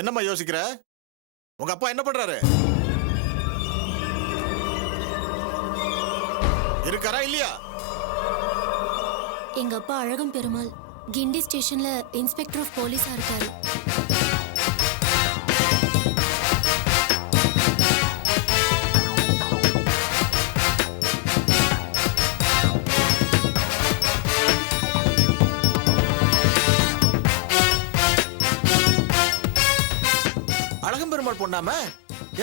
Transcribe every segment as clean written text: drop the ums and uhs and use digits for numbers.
என்னம்மா யோசிக்கிற? உங்க அப்பா என்ன பண்றாரு? இருக்காரா இல்லையா? எங்க அப்பா அழகம் பெருமாள் கிண்டி ஸ்டேஷன்ல இன்ஸ்பெக்டர் ஆஃப் போலீஸா இருக்காரு. அழகம் பெருமாள் பொண்ணாம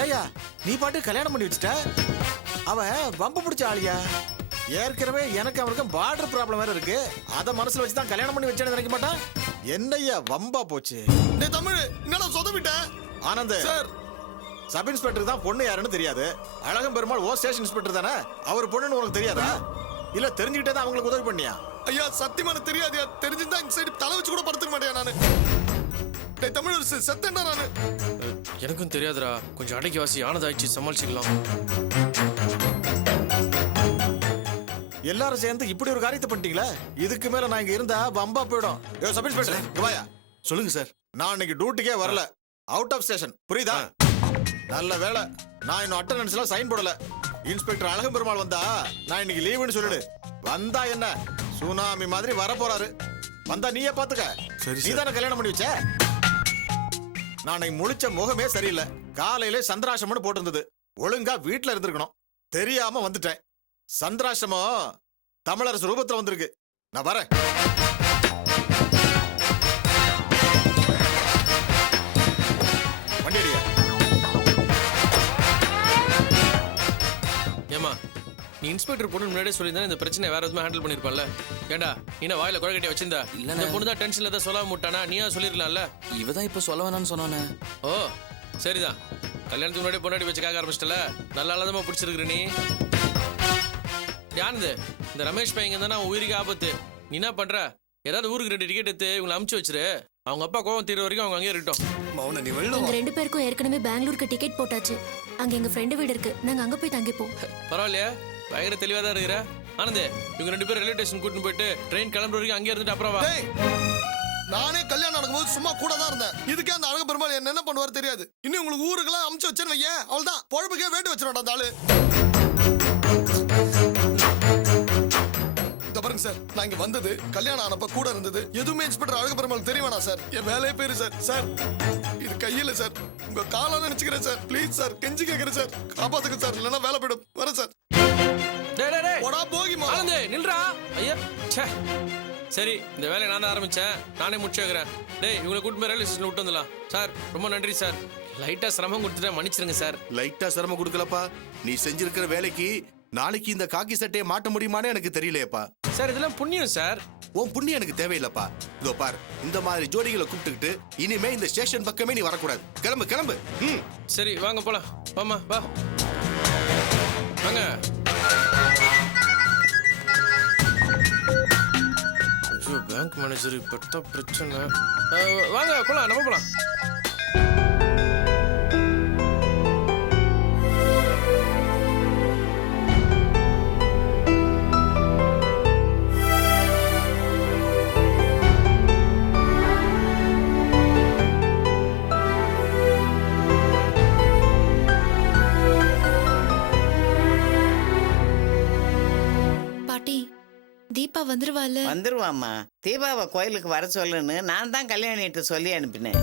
ஏயா நீ பாட்டு கல்யாணம் பண்ணி வச்சுட்ட? அவன் வம்பு பிடிச்ச ஆளியா. ஏற்கனவே எனக்கு அவனுக்கு பார்டர் ப்ராப்ளம் வேற இருக்கு. அத மனசுல வச்சு தான் கல்யாணம் பண்ணி வச்சேன்னு நினைக்க மாட்டான். என்னய்யா வம்பா போச்சு. டேய் தமிழ் என்னடா சொதப்பிட்ட? ஆனந்த் சார், சப் இன்ஸ்பெக்டர் தான் பொண்ணு யாருன்னு தெரியாது. அழகம் பெருமாள் ஓ ஸ்டேஷன் இன்ஸ்பெக்டர் தானே. அவர் பொண்ணுன்னு உனக்கு தெரியாதா? இல்ல தெரிஞ்சுக்கிட்டே தான் அவங்களுக்கு உதவி பண்ணியா? ஐயா சத்தியமான தெரியாதியா. தெரிஞ்சிருந்தா இந்த சைடு தலை வச்சு கூட படுத்துக்க மாட்டேன் நானு. டேய் தமிழ் செத்தேன்டா நானு. எனக்கும் தெரியாதுடா. கொஞ்சம் அடக்கி வாசி ஆனதாயிடுச்சு, சமாளிச்சுக்கலாம். எல்லாரும் சேர்ந்து இப்படி ஒரு காரியத்தை பண்ணிட்டீங்களா? இதுக்கு மேல நான் இங்க இருந்தா வம்பா போயிடும். சப் இன்ஸ்பெக்டர் இங்க வாயா. சொல்லுங்க சார். நான் இன்னைக்கு டியூட்டிக்கே வரல. Out of station. புரியுதா? நல்ல வேலை நான் இன்னும் அட்டெண்டன்ஸ்ல சைன் போடல. இன்ஸ்பெக்டர் அழகம் பெருமாள் வந்தா நான் இன்னைக்கு லீவுன்னு சொல்லிடு. வந்தா என்ன சுனாமி மாதிரி வர போறாரு. வந்தா நீயே பாத்துக்க. நீ தானே கல்யாணம் பண்ணி வச்ச. நான் இன்னைக்கு முழிச்ச முகமே சரியில்லை. காலையில சந்திராசிரமம்னு போட்டிருந்தது. ஒழுங்கா வீட்டுல இருந்திருக்கணும். தெரியாம வந்துட்டேன். சந்திராசிரமம் தமிழரசு ரூபத்துல வந்திருக்கு. நான் வரேன். வண்டியடியா. ஏமா நீ இன்ஸ்பெக்டர் பொண்ணு முன்னாடியே சொல்லியிருந்தா இந்த பிரச்சனை வேற எதுவுமே ஹேண்டில் பண்ணிருப்பான்ல. ஏண்டா நீ வாயில குழக்கட்டியா வச்சிருந்தா? இந்த பொண்ணு தான் டென்ஷன்ல தான் சொல்லாம விட்டானா? நீயா சொல்லிருக்கலாம்ல. இவதான் இப்ப சொல்ல வேணாம்னு சொன்னானே. ஓ சரிதான். கல்யாணத்துக்கு முன்னாடி பொண்ணாடி வச்சு கேட்க ஆரம்பிச்சிட்டல. நல்ல ஆளதமா பிடிச்சிருக்கிற நீ. யானது இந்த ரமேஷ் பையங்க தானே உயிருக்கு ஆபத்து. நீ என்ன பண்ற? ஏதாவது ஊருக்கு 2 டிக்கெட் எடுத்து இவங்களை அமுச்சு வச்சிரு. அவங்க அப்பா கோவம் தீர வரைக்கும் அவங்க அங்கேயே இருக்கட்டும். எங்க 2 பேருக்கும் ஏற்கனவே பெங்களூருக்கு டிக்கெட் போட்டாச்சு. அங்க எங்க ஃப்ரெண்டு வீடு இருக்கு. நாங்க அங்க போய் தங்கிப்போம். பரவாயில்லையா? பயங்கர தெளிவா தான் இருக்கிற. ஆனந்த் இவங்க 2 பேரும் ரயில்வே ஸ்டேஷன் கூட்டிட்டு போயிட்டு ட்ரெயின் கிளம்புற வரைக்கும் அங்கேயே இருந்துட்டு அப்புறம் வா. நானே கல்யாணம் நடக்கும்போது சும்மா கூட தான் இருந்தேன். இதுக்கே அந்த அழகு பெருமாள் என்ன பண்ணுவார் தெரியாது. இன்னும் உங்களுக்கு ஊருக்கெல்லாம் அமுச்சு வச்சேன்னு வையேன், அவள்தான் பொழப்புக்கே வேட்டு வச்சிருவான் அந்த ஆளு. பாருங்க சார், நான் இங்க வந்தது கல்யாணம் ஆனப்ப கூட இருந்தது. எதுவுமே இன்ஸ்பெக்டர் அழகு பெருமாள் தெரியவேணா சார். என் வேலையே பேரு சார். சார் இது கையில சார். உங்க காலை நினைச்சுக்கிறேன் சார். ப்ளீஸ் சார், கெஞ்சி கேட்கிறேன் சார். காப்பாத்துங்க சார், இல்லைன்னா வேலை போயிடும். வரேன் சார். போடா போகிமா. ஆனந்த் நில்றா. ஐயா ச்சே. சரி இந்த வேலையை நான் தான் ஆரம்பிச்சேன். நானே முடிச்சு வைக்கிறேன். டேய் இவங்களை கூட்டு போய் ரயில்வே ஸ்டேஷன்ல விட்டு வந்துடலாம். சார் ரொம்ப நன்றி சார். லைட்டா சிரமம் கொடுத்துட்டேன், மன்னிச்சிருங்க சார். லைட்டா சிரமம் கொடுக்கலப்பா. நீ செஞ்சிருக்கிற வேலைக்கு நாளைக்கு இந்த காக்கி சட்டையை மாட்ட முடியுமான்னு எனக்கு தெரியலையப்பா. சார் இதெல்லாம் புண்ணியம் சார். உன் புண்ணியம் எனக்கு தேவையில்லப்பா. இதோ பார், இந்த மாதிரி ஜோடிகளை கூப்பிட்டுக்கிட்டு இனிமே இந்த ஸ்டேஷன் பக்கமே நீ வரக்கூடாது. கிளம்பு கிளம்பு. சரி வாங்க போலாம். வாமா வா வாங்க. பேங்க் மேனேஜர் இப்ப பிரச்சனை. வாங்க போலாம், நம்ம போலாம். தீபா வந்துருவாள். வந்துருவாம்மா. தீபாவை கோயிலுக்கு வர சொல்லுன்னு நான் தான் கல்யாணிட்டு சொல்லி அனுப்பினேன்.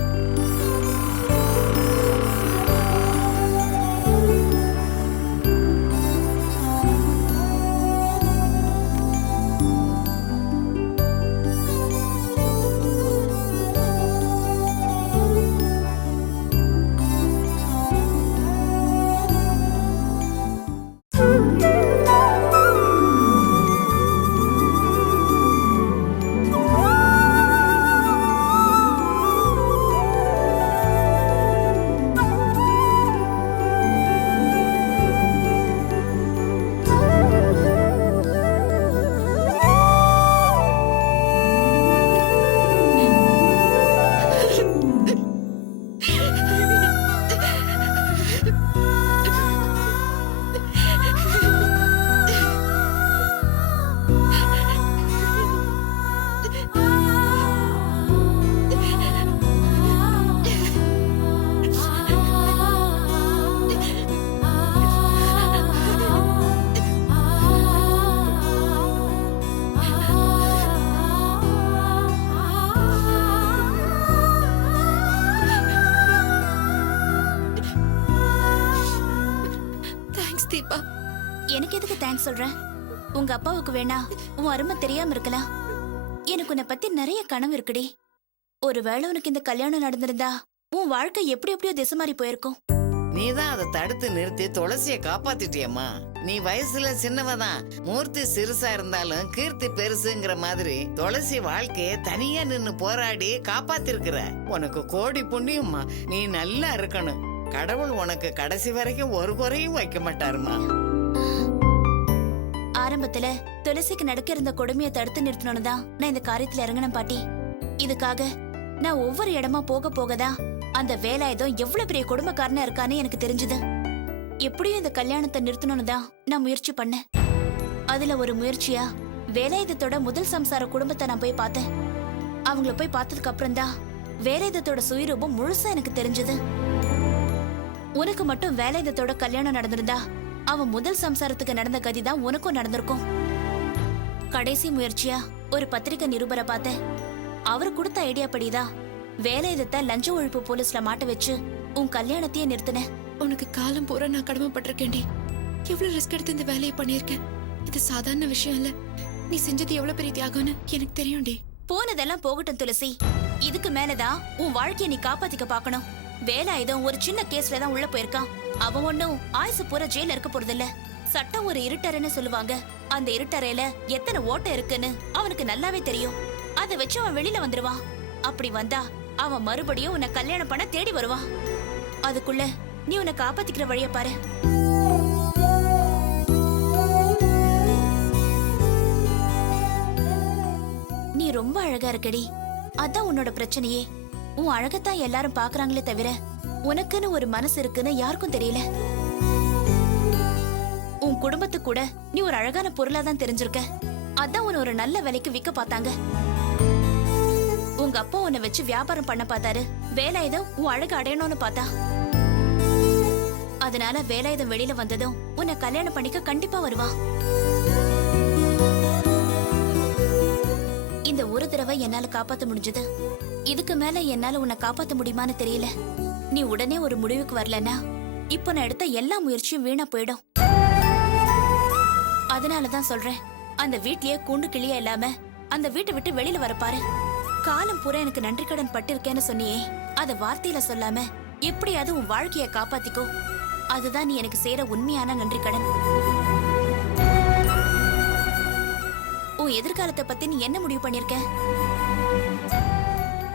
பதில் சொல்றேன். உங்க அப்பாவுக்கு வேணா உன் அருமை தெரியாம இருக்கலாம். எனக்கு உன்னை பத்தி நிறைய கனவு இருக்குடி. ஒருவேளை உனக்கு இந்த கல்யாணம் நடந்திருந்தா உன் வாழ்க்கை எப்படி எப்படியோ திசை மாறி போயிருக்கும். நீதான் அதை தடுத்து நிறுத்தி துளசிய காப்பாத்திட்டியம்மா. நீ வயசுல சின்னவதான், மூர்த்தி சிறுசா இருந்தாலும் கீர்த்தி பெருசுங்கிற மாதிரி துளசி வாழ்க்கைய தனியா நின்னு போராடி காப்பாத்திருக்கிற. உனக்கு கோடி புண்ணியம்மா. நீ நல்லா இருக்கணும். கடவுள் உனக்கு கடைசி வரைக்கும் ஒரு குறையும் வைக்க மாட்டாருமா. ஆரம்பத்துல துளசிக்கு நடக்க இருந்த கொடுமையை தடுத்து நிறுத்தணும்னு தான் நான் இந்த காரியத்துல இறங்கினேன் பாட்டி. இதுக்காக நான் ஒவ்வொரு இடமா போக போகதான் அந்த வேலாயுதம் எவ்வளவு பெரிய குடும்பக்காரனா இருக்கான்னு எனக்கு தெரிஞ்சது. எப்படியும் இந்த கல்யாணத்தை நிறுத்தணும்னு தான் நான் முயற்சி பண்ணேன். அதுல ஒரு முயற்சியா வேலாயுதத்தோட முதல் சம்சார குடும்பத்தை நான் போய் பார்த்தேன். அவங்கள போய் பார்த்ததுக்கு அப்புறம் தான் வேலாயுதத்தோட சுயரூபம் முழுசா எனக்கு தெரிஞ்சது. உனக்கு மட்டும் வேலாயுதத்தோட கல்யாணம் நடந்திருந்தா அவன் முதல் சம்சாரத்துக்கு நடந்த கதி தான் உனக்கும் நடந்திருக்கும். கடைசி முயற்சியா ஒரு பத்திரிகை நிருபரை பார்த்தேன். அவர் கொடுத்த ஐடியா படிதான் வேலாயுதத்தை லஞ்ச ஒழிப்பு போலீஸ்ல மாட்ட வச்சு உன் கல்யாணத்தையே நிறுத்தின. உனக்கு காலம் பூரா நான் கடமைப்பட்டிருக்கேன்டி. எவ்வளவு ரிஸ்க் எடுத்து இந்த வேலையை பண்ணியிருக்கேன். இது சாதாரண விஷயம் இல்ல. நீ செஞ்சது எவ்வளவு பெரிய தியாகம்னு எனக்கு தெரியும்டி. போனதெல்லாம் போகட்டும் துளசி. இதுக்கு மேலதான் உன் வாழ்க்கையை நீ காப்பாத்திக்க பாக்கணும். வேலாயுதம் ஒரு சின்ன கேஸ்ல தான் உள்ள போயிருக்கான். அவன் ஒன்னும் ஆயுசு பூரா ஜெயில இருக்க போறதில்ல. சட்டம் ஒரு இருட்டறைன்னு சொல்லுவாங்க. அந்த இருட்டறையில எத்தனை ஓட்டை இருக்குன்னு அவனுக்கு நல்லாவே தெரியும். அதை வச்சு அவன் வெளியில வந்துருவான். அப்படி வந்தா அவன் மறுபடியும் உன்னை கல்யாணம் பண்ண தேடி வருவான். அதுக்குள்ள நீ உன்னை காப்பாத்திக்கிற வழிய பாரு. நீ ரொம்ப அழகா இருக்கடி. அதான் உன்னோட பிரச்சனையே. உன் அழகத்தான் எல்லாரும் பாக்குறாங்களே தவிர உனக்குன்னு ஒரு மனசு இருக்குன்னு யாருக்கும் தெரியல. உன் குடும்பத்துக்கு கூட நீ ஒரு அழகான பொருளா தான் தெரிஞ்சிருக்க. அதான் உன்னை ஒரு நல்ல விலைக்கு விற்க பார்த்தாங்க. உங்க அப்பா உன்னை வச்சு வியாபாரம் பண்ண பார்த்தாரு. வேலாயுதம் உன் அழகு அடையணும்னு பார்த்தா. அதனால வேலாயுதம் வெளியில வந்ததும் உன்னை கல்யாணம் பண்ணிக்க கண்டிப்பா வருவா. இந்த ஒரு தடவை என்னால காப்பாத்த முடிஞ்சது. இதுக்கு மேல என்னால உன்னை காப்பாத்த முடியுமான்னு தெரியல. நீ உடனே ஒரு முடிவுக்கு வரலன்னா இப்ப நான் எடுத்த எல்லா முயற்சியும் வீணா போயிடும். அதனாலதான் சொல்றேன், அந்த வீட்லயே கூண்டு கிளியா இல்லாம அந்த வீட்டை விட்டு வெளியில வரப்பாரு. காலம் பூரா எனக்கு நன்றி கடன் பட்டிருக்கேன்னு சொன்னியே, அத வார்த்தையில சொல்லாம எப்படியாவது உன் வாழ்க்கைய காப்பாத்திக்கோ. அதுதான் நீ எனக்கு செய்யற உண்மையான நன்றி கடன். உன் எதிர்காலத்தை பத்தி நீ என்ன முடிவு பண்ணிருக்க?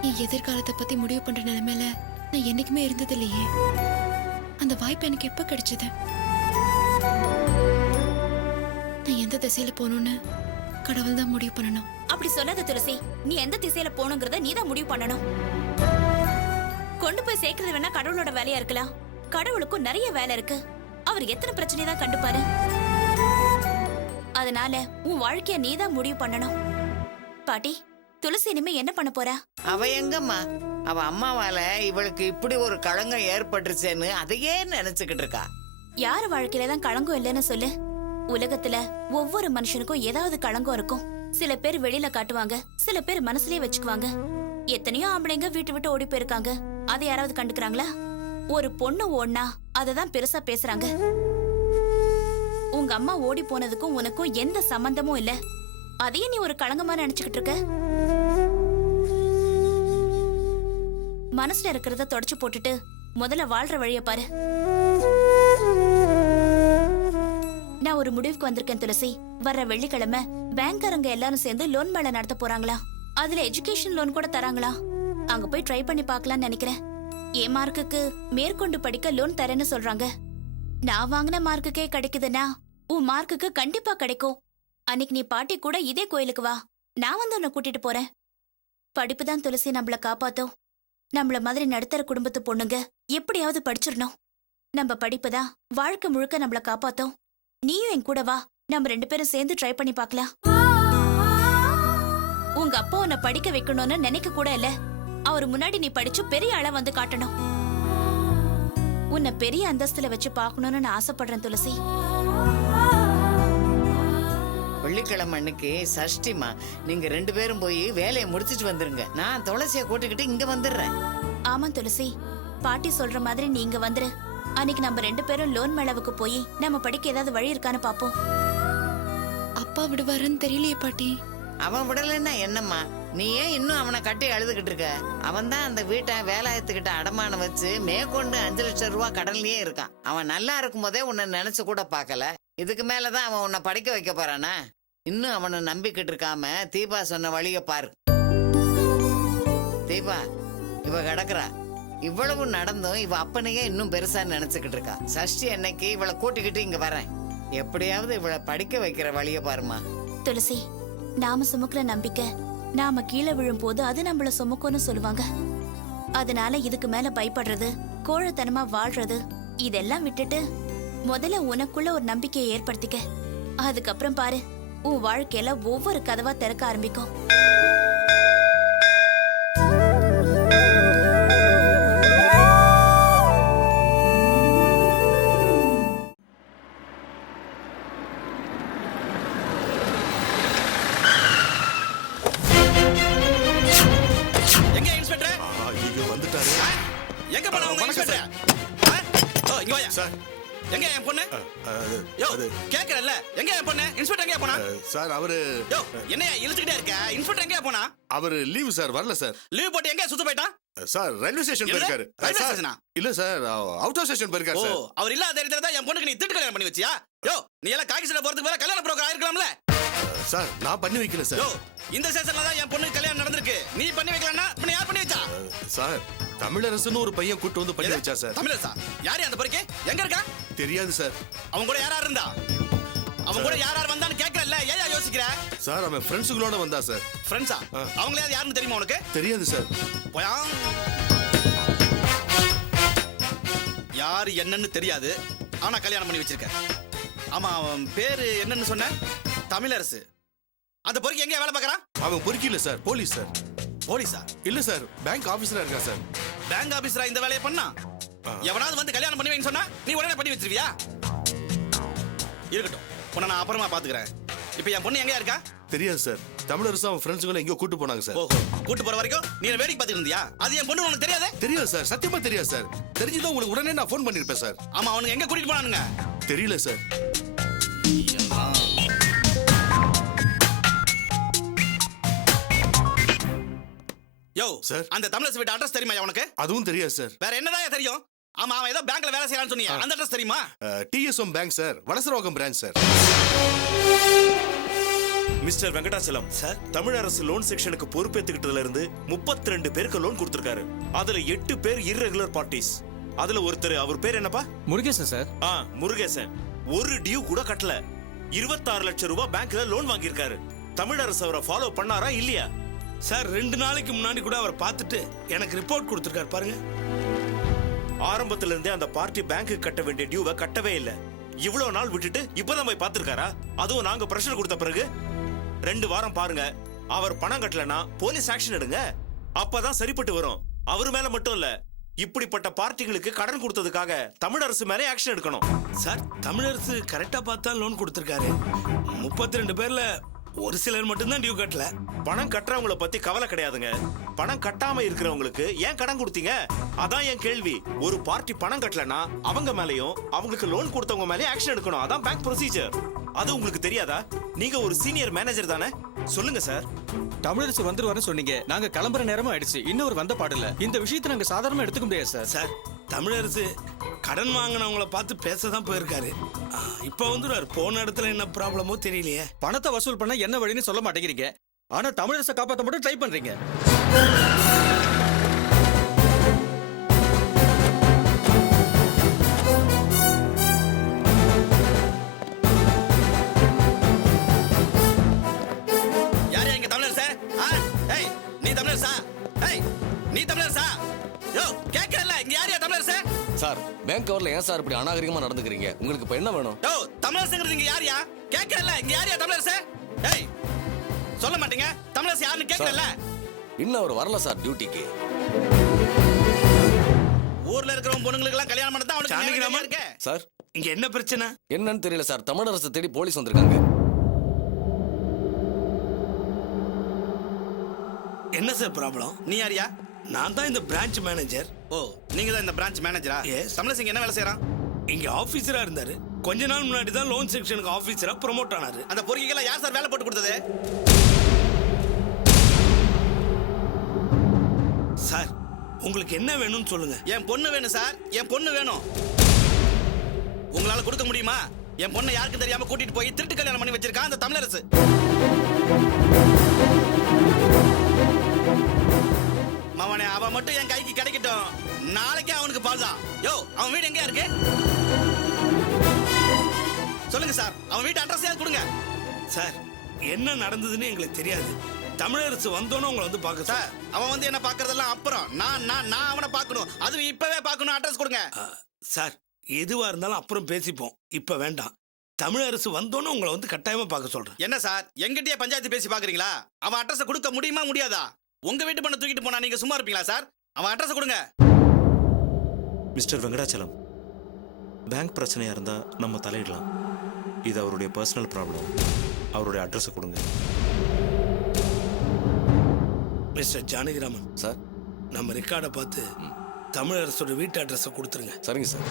நீ எதிர்காலத்தை பத்தி முடிவு பண்ற நிலைமையில நான் என்னைக்குமே இருந்தது இல்லையே. அந்த வாய்ப்பு எனக்கு எப்ப கிடைச்சது? நான் எந்த திசையில போகணும்னு கடவுள் தான் முடிவு பண்ணணும். அப்படி சொல்லாத துளசி. நீ எந்த திசையில போகணுங்கிறத நீ தான் முடிவு பண்ணணும். கொண்டு போய் சேர்க்கறது வேணா கடவுளோட வேலையா இருக்கலாம். கடவுளுக்கும் நிறைய வேலை இருக்கு. அவர் எத்தனை பிரச்சனை தான் கண்டுப்பாரு. அதனால உன் வாழ்க்கைய நீ தான் முடிவு பண்ணணும். பாட்டி, துளசி இனிமே என்ன பண்ண போறா? அவ எங்கம்மா? அவ அம்மாவால இவளுக்கு இப்படி ஒரு களங்கம் ஏற்பட்டுருச்சேன்னு அதையே நினைச்சுக்கிட்டு இருக்கா. யார் வாழ்க்கையில தான் களங்கம் இல்லைன்னு சொல்லு. உலகத்துல ஒவ்வொரு மனுஷனுக்கும் ஏதாவது களங்கம் இருக்கும். சில பேர் வெளியில காட்டுவாங்க, சில பேர் மனசுலயே வச்சுக்குவாங்க. எத்தனையோ ஆம்பளைங்க வீட்டு விட்டு ஓடி போயிருக்காங்க. அதை யாராவது கண்டுக்கிறாங்களா? ஒரு பொண்ணு ஓடினா அததான் பெருசா பேசுறாங்க. உங்க அம்மா ஓடி போனதுக்கும் உனக்கும் எந்த சம்பந்தமும் இல்ல. அதையே நீ ஒரு களங்கமா நினைச்சுக்கிட்டு இருக்க. மனசுல இருக்கிறத தொடச்சு போட்டுட்டு முதல்ல வாழ்ற வழிய பாரு. நான் ஒரு முடிவுக்கு வந்திருக்கேன் துளசி. வர்ற வெள்ளிக்கிழமை பேங்க்காரங்க எல்லாரும் சேர்ந்து லோன் மேள நடத்த போறாங்களா. அதுல எஜுகேஷன் லோன் கூட தராங்களா. அங்க போய் ட்ரை பண்ணி பார்க்கலாம்னு நினைக்கிறேன். என் மார்க்குக்கு மேற்கொண்டு படிக்க லோன் தரேன்னு சொல்றாங்க. நான் வாங்கின மார்க்குக்கே கிடைக்குதுன்னா உன் மார்க்குக்கு கண்டிப்பா கிடைக்கும். அன்னைக்கு நீ பாட்டி கூட இதே கோயிலுக்கு வா. நான் வந்து உன்னை கூட்டிட்டு போறேன். படிப்புதான் துளசி நம்மள காப்பாத்தும். நம்மள மாதிரி நடுத்தர குடும்பத்து பொண்ணுங்க எப்படியாவது படிச்சிடணும். நம்ம படிப்புதான் வாழ்க்கை முழுக்க நம்மள காப்பாத்தும். நீயும் என் கூட வா. நம்ம 2 பேரும் சேர்ந்து ட்ரை பண்ணி பார்க்கலாம். உங்க அப்பா உன்னை படிக்க வைக்கணும்னு நினைக்க கூட இல்ல. அவர் முன்னாடி நீ படிச்சு பெரிய ஆளா வந்து காட்டணும். உன்னை பெரிய அந்தஸ்துல வச்சு பார்க்கணும்னு நான் ஆசைப்படுறேன் துளசி. வெள்ளிக்கிழமை அன்னைக்கு சஷ்டிமா, நீங்க 2 பேரும் போய் வேலையை முடிச்சிட்டு வந்துருங்க. நான் துளசிய கூட்டிக்கிட்டு இங்க வந்துடுறேன். ஆமா துளசி, பாட்டி சொல்ற மாதிரி நீங்க வந்துரு. அன்னைக்கு நம்ம 2 பேரும் லோன் மேளவுக்கு போய் நம்ம படிக்க ஏதாவது வழி இருக்கான்னு பாப்போம். அப்பா விடுவாருன்னு தெரியலையே பாட்டி. அவன் விடலைன்னா என்னம்மா, நீ ஏன் இன்னும் அவனை கட்டி அழுதுகிட்டு இருக்க? அவன் தான் அந்த வீட்டை வேலாயத்துக்கிட்ட அடமானம் வச்சு மேற்கொண்டு 5 லட்சம் ரூபாய் கடன்லயே இருக்கான். அவன் நல்லா இருக்கும் போதே உன்னை நினைச்சு கூட பார்க்கல. இதுக்கு மேலதான் அவன் உன்னை படிக்க வைக்க போறானா? இன்னும் அவனை நம்பிக்கிட்டு இருக்காம தீபா சொன்ன வழிய பாரு. தீபா, இவ கிடக்குறா. இவ்வளவு நடந்தும் இவ அப்பனையே இன்னும் பெருசா நினைச்சுக்கிட்டு இருக்கா. சஷ்டி அன்னைக்கு இவளை கூட்டிக்கிட்டு இங்க வரேன். எப்படியாவது இவளை படிக்க வைக்கிற வழிய பாருமா. துளசி, நாம சுமக்கிற நம்பிக்கை நாம கீழே விழும் போது அது நம்மள சுமக்கும்னு சொல்லுவாங்க. அதனால இதுக்கு மேல பயப்படுறது, கோழத்தனமா வாழ்றது இதெல்லாம் விட்டுட்டு முதல்ல உனக்குள்ள ஒரு நம்பிக்கையை ஏற்படுத்திக்க. அதுக்கப்புறம் பாரு, உன் வாழ்க்கையில ஒவ்வொரு கதவா திறக்க ஆரம்பிக்கும். எங்க இன்ஸ்பெக்டர்? ஐயோ வந்துட்டாரு. எங்க போன உங்க இன்ஸ்பெக்டர்? ஓ, இங்க வாயா. சார், எங்க என் பொண்ணு? யோ, கேக்குறல்ல, எங்க என் பொண்ணு? இன்ஸ்பெக்டர் எங்க போனா? சார் அவரு யோ, என்னையா இழுத்துக்கிட்டே இருக்க? இன்ஸ்பெக்டர் எங்க போனா? அவரு லீவு சார், வரல சார். லீவ் போட்டு எங்க சுத்த போயிட்டான்? சார் ரயில்வே ஸ்டேஷன் போயிருக்காரு. ரயில்வே சார், ஸ்டேஷனா? இல்ல சார், அவுட் ஆஃப் ஸ்டேஷன் போயிருக்காரு ஓ, சார். அவர் இல்லாத தைரியத்துல தான் என் பொண்ணுக்கு நீ திட்டு கல்யாணம் பண்ணி வச்சியா? யோ, நீ எல்லாம் காய்ச்சல போறதுக்கு மேல கல்யாண புரோக்கர் ஆயிருக்கலாம்ல? சார் நான் பண்ணி வைக்கல சார். யோ, இந்த ஸ்டேஷன்ல தான் என் பொண்ணுக்கு கல்யாணம் நடந்திருக்கு. நீ பண்ணி வைக்கலன்னா இப்ப யார் பண்ணி வச்சா? சார் தமிழரசுன்னு ஒரு பையன் கூட்டு வந்து பண்ணி வச்சா சார். தமிழரசா? யாரு அந்த பொறுக்கே? எங்க இருக்கா? தெரியாது சார். அவன் கூட யாரா இருந்தா? அவன் கூட யார் வந்தான்னு கேக்குறல்ல, ஏயா யோசிக்கிற? சார் அவன் ஃப்ரெண்ட்ஸுகளோட வந்தா சார். ஃப்ரெண்ட்ஸா? அவங்களே யாருன்னு தெரியுமா உனக்கு? தெரியாது சார். போயா. யாரு என்னன்னு தெரியாது, ஆனா கல்யாணம் பண்ணி வச்சிருக்க. ஆமா, அவன் பேரு என்னன்னு சொன்ன? தமிழரசு. அந்த பொறுக்கி எங்க வேலை பார்க்கறான்? அவன் பொறுக்கி இல்ல சார், போலீஸ் சார். போலீஸா? இல்ல சார், பேங்க் ஆபீசரா இருக்கா சார். பேங்க் ஆபீசரா இந்த வேலையை பண்ணா? எவனாவது வந்து கல்யாணம் பண்ணி வைன்னு சொன்னா நீ உடனே பண்ணி வச்சிருவியா? இருக்கட்டும், உன்னை நான் அப்புறமா பாத்துக்கிறேன். இப்ப என் பொண்ணு எங்க இருக்கா? தெரியாது சார். தமிழரசு அவன் ஃப்ரெண்ட்ஸுங்களை எங்கேயோ கூட்டு போனாங்க சார். ஓஹோ, கூட்டு போற வரைக்கும் நீ வேடிக்கை பார்த்துட்டு இருந்தியா? அது என் பொண்ணு உனக்கு தெரியாது? தெரியாது சார், சத்தியமா தெரியாது சார். தெரிஞ்சுதான் உங்களுக்கு உடனே நான் ஃபோன் பண்ணிருப்பேன் சார். ஆமா, அவனுங்க எங்க கூட்டிட்டு போனானுங்க? தெரியல சார். யோ சார், அந்த தமிழரசு வீட்டு அட்ரஸ் தெரியுமா உனக்கு? அதுவும் தெரியாது சார். வேற என்னதான் தெரியும்? ஆமா, அவன் ஏதோ பேங்க்ல வேலை செய்யறான்னு சொன்னீங்க, அந்த அட்ரஸ் தெரியுமா? DSM bank sir, Valasaravakkam branch sir. Mister Venkatachalam sir, Tamilarasu loan செக்ஷனுக்கு பொறுப்பேத்துக்கிட்டதுல இருந்து 32 பேருக்கு லோன் கொடுத்திருக்காரு. அதுல 8 பேர் irregular பார்ட்டிஸ். அதுல ஒருத்தர், அவர் பேர் என்னப்பா? முருகேசன் சார். முருகேசன். ஒரு டியூ கூட கட்டல. 26 லட்சம் ரூபாய் பேங்க்ல லோன் வாங்கியிருக்காரு. தமிழரசு அவரை ஃபாலோ பண்ணாரா இல்லையா? சார் 2 நாளைக்கு முன்னாடி கூட அவர் பார்த்துட்டு எனக்கு ரிப்போர்ட் கொடுத்திருக்காரு பாருங்க. ஆரம்பத்துல இருந்தே அந்த பார்ட்டி பேங்க்கு கட்ட வேண்டிய டியூவை கட்டவே இல்ல. இவ்வளவு நாள் விட்டுட்டு இப்பதான் போய் பார்த்திருக்காரா? அதுவும் நாங்க பிரஷர் கொடுத்த பிறகு 2 வாரம் பாருங்க. அவர் பணம் கட்டலனா போலீஸ் ஆக்ஷன் எடுங்க. அப்பதான் சரிப்பட்டு வரும். அவரு மேல மட்டும் இல்ல, இப்படிப்பட்ட பார்ட்டிகளுக்கு கடன் கொடுத்ததுக்காக தமிழரசு மேலே ஆக்ஷன் எடுக்கணும். சார் தமிழரசு கரெக்டா பார்த்தா லோன் கொடுத்திருக்காரு. 32 பேர்ல ஒரு சிலர் மட்டும்தான் டியூ கட்டல. பணம் கட்டுறவங்கள பத்தி கவலை கிடையாதுங்க. பணம் கட்டாம இருக்கிறவங்களுக்கு ஏன் கடன் கொடுத்தீங்க? அதான் என் கேள்வி. ஒரு பார்ட்டி பணம் கட்டலனா அவங்க மேலயும் அவங்களுக்கு லோன் கொடுத்தவங்க மேலயும் ஆக்ஷன் எடுக்கணும். அதான் பேங்க் ப்ரொசீஜர். அது உங்களுக்கு தெரியாதா? நீங்க ஒரு சீனியர் மேனேஜர் தானே? சொல்லுங்க சார். தமிழரசு வந்துருவாருன்னு சொன்னீங்க. நாங்க கிளம்புற நேரமும் ஆயிடுச்சு. இன்னொரு வந்த பாடல. இந்த விஷயத்தை நாங்க சாதாரணமா எடுத்துக்க முடியாது சார். சார் தமிழரசு கடன் வாங்கினவங்கள பார்த்து பேசதான் போயிருக்காரு. இப்ப வந்துருவாரு. போன இடத்துல என்ன ப்ராப்ளமோ தெரியலையே. பணத்தை வசூல் பண்ண என்ன வழின்னு சொல்ல மாட்டேங்கிறீங்க. ஆனா தமிழரசை காப்பாற்ற மட்டும் ட்ரை பண்றீங்க. யார் இங்க தமிழரசா? ஏய், நீ தமிழரசா? ஏய், நீ தமிழரசா? யோ, கேக்குறல்ல, இங்க யார் தமிழரசா? சார், பேங்க் கவர்ல ஏன் சார் இப்படி அநாகரிகமா நடந்துக்கிறீங்க? உங்களுக்கு இப்ப என்ன வேணும்? யோ, தமிழரசுங்கிறது இங்க யாரியா? கேக்குறல்ல, இங்க யார் தமிழரசா? ஏய், சொல்ல மாட்டீங்க? தமிழரசு யாருன்னு கேக்குறல்ல? இன்னும் அவர் வரல சார் டியூட்டிக்கு. ஊர்ல இருக்கிற பொண்ணுங்களுக்கு எல்லாம் கல்யாணம் பண்ணா அவனுக்கு ஜானகிராமன் இருக்கு. சார், இங்க என்ன பிரச்சனை? என்னன்னு தெரியல சார். தமிழரசு தேடி போலீஸ் வந்திருக்காங்க. என்ன சார் ப்ராப்ளம்? நீ யாரியா? நான் தான் இந்த பிரான்ச் மேனேஜர். ஓ, நீங்க தான் இந்த பிரான்ச் மேனேஜரா? Yes. தமிழரசு இங்க என்ன வேலை செய்யறான்? இங்க ஆபீசரா இருந்தாரு. கொஞ்ச நாள் முன்னாடி தான் லோன் செக்ஷனுக்கு ஆபீசரா ப்ரொமோட் ஆனாரு. அந்த பொறுக்கிக்கெல்லாம் யார் சார் வேலை போட்டு கொடுத்தது? சார் உங்களுக்கு என்ன வேணும்னு சொல்லுங்க. என் பொண்ணு வேணும் சார், என் பொண்ணு வேணும். உங்களால கொடுக்க முடியுமா? என் பொண்ணை யாருக்கும் தெரியாம கூட்டிட்டு போய் திருட்டு கல்யாணம் பண்ணி வச்சிருக்கான் அந்த தமிழரசு. மவனே, அவன் மட்டும் என் கைக்கு கிடைக்கட்டும். நாளைக்கே அவனுக்கு பால்தான். யோ, அவன் வீடு எங்கயா இருக்கு? சொல்லுங்க சார், அவன் வீட்டு அட்ரஸ் கொடுங்க. சார் என்ன நடந்ததுன்னு எங்களுக்கு தெரியாது. தமிழரசு வந்தோன்னு உங்களை வந்து பார்க்க சார், அவன் வந்து என்ன பாக்குறதெல்லாம் அப்புறம். நான் அவனை பார்க்கணும். அதுவும் இப்பவே பார்க்கணும். அட்ரஸ் கொடுங்க. சார் எதுவா இருந்தாலும் அப்புறம் பேசிப்போம், இப்ப வேண்டாம். தமிழரசு வந்தோன்னு உங்களை வந்து கட்டாயமா பார்க்க சொல்றேன். என்ன சார், எங்கிட்டயே பஞ்சாயத்து பேசி பாக்குறீங்களா? அவன் அட்ரஸ் கொடுக்க முடியுமா முடியாதா? உங்க வீட்டு பண்ண தூக்கிட்டு போனா நீங்க சும்மா இருப்பீங்களா சார்? அவன் அட்ரஸ் கொடுங்க. மிஸ்டர் வெங்கடாச்சலம், பேங்க் பிரச்சனையா இருந்தா நம்ம தலையிடலாம். இது அவருடைய பர்சனல் ப்ராப்ளம். அவருடைய அட்ரஸை கொடுங்க. மிஸ்டர் ஜானகிராமன் சார் நம்ம ரெக்கார்டை பார்த்து தமிழரசோட வீட்டு அட்ரஸை கொடுத்துருங்க. சரிங்க சார்.